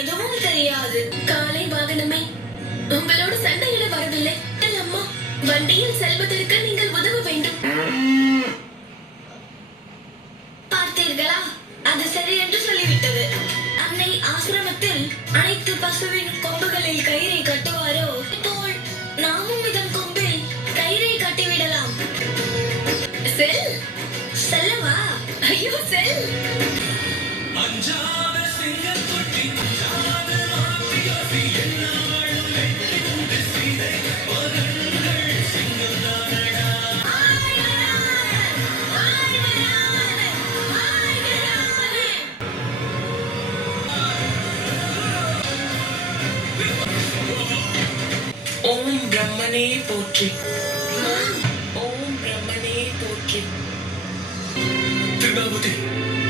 எதுவும் தெரியாது. காலை வாகனமே, உங்களோடு சண்டையிட வரவில்லை. அம்மா, வண்டியில் செல்வதற்கு நீங்கள் உதவ வேண்டும். பார்த்தீர்களா, அது சரி என்று சொல்லிவிட்டது. அன்னை ஆசிரமத்தில் அனைத்து பசுவின் கொம்புகளில் கயிறை கட்டுவாரோ போல் நாமும் இதன் கொம்பில் கயிறை கட்டிவிடலாம். செல். செல்லவா? ஐயோ செல். ஓம் பிரம்மனே போற்றி. ஓம் பிரம்மனே போற்றி. திருநாவுதி,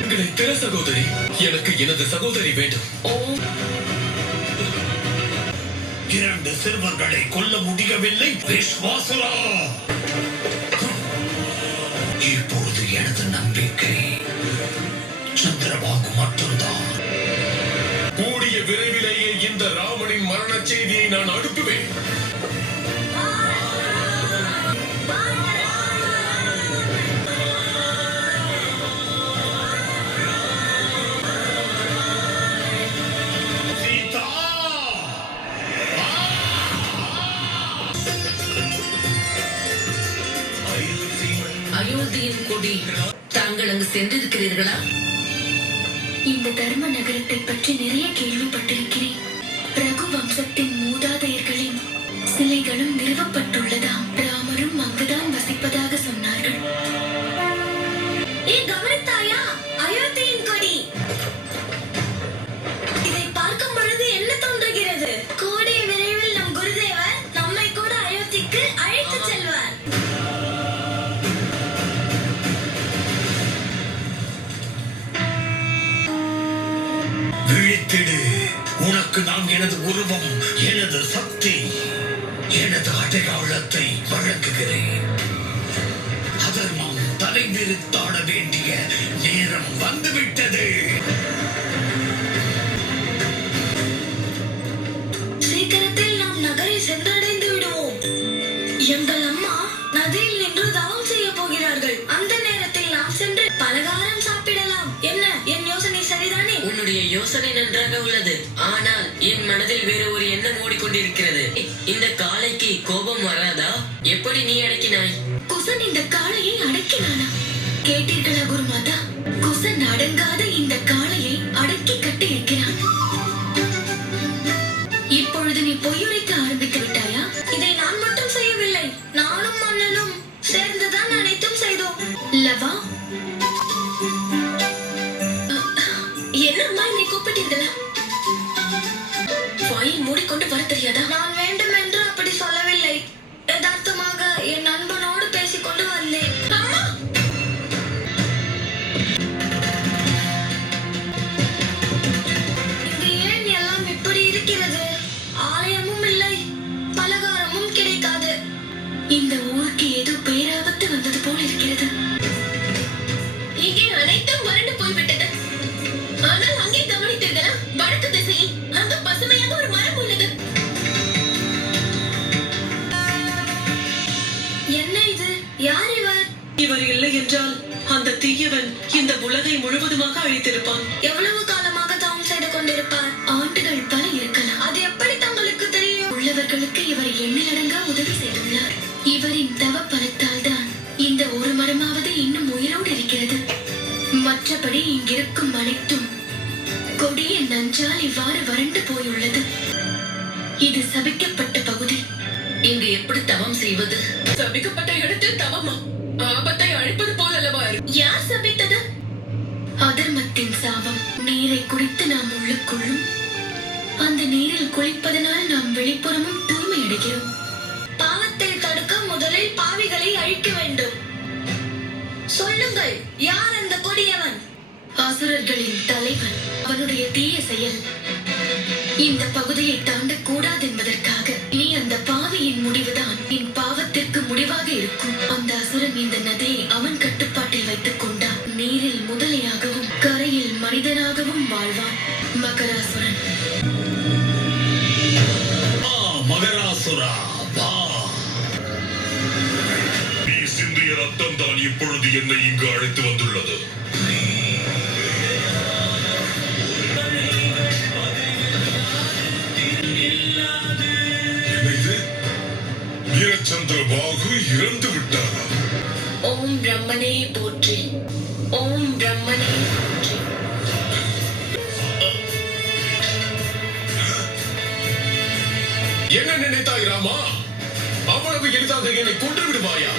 எங்களை திற சகோதரி, எனக்கு எனது சகோதரி வேண்டும். ஓம். இரண்டு சிறுவர்களை கொல்ல முடியவில்லை விஸ்வாசலா. இப்பொழுது எனது நம்பிக்கை சந்திரபாகு மட்டும்தான். கூடிய விரைவிலேயே இந்த ராமனின் மரண செய்தியை நான் அனுப்புவேன். அயோத்தியின் கொடி, தாங்கள் அங்கு சென்றிருக்கிறீர்களா? இந்த தர்ம நகரத்தை பற்றி நிறைய கேள்விப்பட்டிருக்கிறேன். ரகு வம்சத்தின் மூதாதையர்களின் சிலைகளும் நிறுவப்பட்டுள்ளதாம். ராமரும் அங்குதான் வசிப்பதாக சொன்னார்கள். கவனித்தாயா? அயோத்தியின் கொடி. இதை பார்க்கும் பொழுது என்ன தோன்றுகிறது? கூடிய விரைவில் நம் குருதேவர் நம்மை கூட அயோத்திக்கு அழைத்து செல்வார். விழித்திடு. உனக்கு நான் எனது உருவம், எனது சக்தி, எனது அடையாளத்தை வழங்குகிறேன். அதர்மம் தலைவிரித்தாட வேண்டிய நேரம் வந்துவிட்டது. சீக்கிரத்தில் நாம் நகரை சென்றடைந்து விடுவோம். எங்கள் அம்மா நதியில் நின்று தவம் செய்ய போகிறார்கள். அந்த நேரத்தில் நாம் சென்று பலகாரம் சாப்பிடலாம். என்ன, என் யோசனை சரிதானே? உன்னுடைய யோசனை நன்றாக உள்ளது. ஆனால் என் மனதில் வேறு ஒரு எண்ணம் ஓடிக்கொண்டிருக்கிறது. இந்த காளைக்கு கோபம் வராதா? எப்படி நீ அடக்கினாய்? குசன் இந்த காளையை அடக்கினானா? கேட்டீர்களா குருமாதா? குசன் அடங்காத இந்த காளையை அடக்கி கட்டி இருக்கிறான். இப்பொழுது நீ பொய்யுரைக்க ஆரம்பித்து விட்டாயா? இதை நான் மட்டும் செய்யவில்லை, நானும் மன்னனும் சேர்ந்துதான் அனைத்தும் செய்தோம். லவா, என்னம்மா என்னை கூப்பிட்டீர்களா? வாயை மூடிக்கொண்டு வர தெரியாதா? நான் வேண்டும் என்று அப்படி சொல்லவில்லை. யதார்த்தமாக என் நண்பனோடு பேசிக்கொண்டு வந்தேன். அம்மா, இங்கு ஏன் எல்லாம் இப்படி இருக்கிறது? ஆலயமும் இல்லை, பலகாரமும் கிடைக்காது. இந்த ஊருக்கு ஏதோ பேராபத்து வந்தது போல் இருக்கிறது. இங்கே அனைத்தும் வறண்டு போய்விட்டது. ஆனால் அங்கே கவனித்தீர்களா? வடக்கு திசையில் அங்கு பசுமையாக ஒரு மரம் உள்ளது. என்ன இது? யார் இவர்? இவர் இல்லை என்றால் அந்த தீயவன் இந்த உலகை முழுவதுமாக அழித்திருப்பான். எவ்வளவு காலமாக தவம் செய்து கொண்டிருப்பார்? ஆண்டுகள் பல இருக்கலாம். அது எப்படி தங்களுக்கு தெரியும்? உள்ளவர்களுக்கு இவர் எண்ணிலடங்கா உதவி செய்துள்ளார். இவரின் தவ பலத்தால் தான் இந்த ஒரு மரமாவது இன்னும் உயிரோடு இருக்கிறது. மற்றபடி இங்கிருக்கும் அனைத்தும் கொடிய நஞ்சால் இவ்வாறு வறண்டு போயுள்ளது. இது சபிக்கப்பட்ட பகுதி. இங்கு எப்படி தவம் செய்வது? சபிக்கப்பட்ட இடத்தில் தவமா? ஆபத்தை அழிப்பது போல் அல்லவா? யார் சபித்தது? அதர்மத்தின் சாபம். நீரை குடித்து நாம் உள்ளுக்குள்ளும், அந்த நீரில் குளிப்பதனால் நாம் வெளிப்புறமும் தூய்மை அடைகிறோம். பாவத்தை தடுக்க முதலில் பாவிகளை அழிக்க வேண்டும். சொல்லுங்கள், யார் அந்த கொடியவன்? அசுரர்களின் தலைவன். அவனுடைய தீய செயல் இந்த பகுதியை தாண்டக் கூடாது என்பதற்காக நீ அந்த பாவியின் முடிவுதான் என் பாவத்திற்கு முடிவாக இருக்கும். அந்த அசுரன் இந்த நதியை அவன் கட்டுப்பாட்டில் வைத்துக் கொண்டான். நீரில் முதலையாகவும் கரையில் மனிதனாகவும் வாழ்வான் மகராசுரன். கூட்டம் தான் இப்பொழுது என்னை இங்கு அழைத்து வந்துள்ளது. என்ன இது? வீரச்சந்திர பாகு இறந்து விட்டாரா? ஓம் பிரம்மனே போற்றி. ஓம் பிரம்மனே போற்றி. என்ன நினைத்தாய் ராமா? அவ்வளவு எளிதாக என்னை கொன்று விடுவாயா?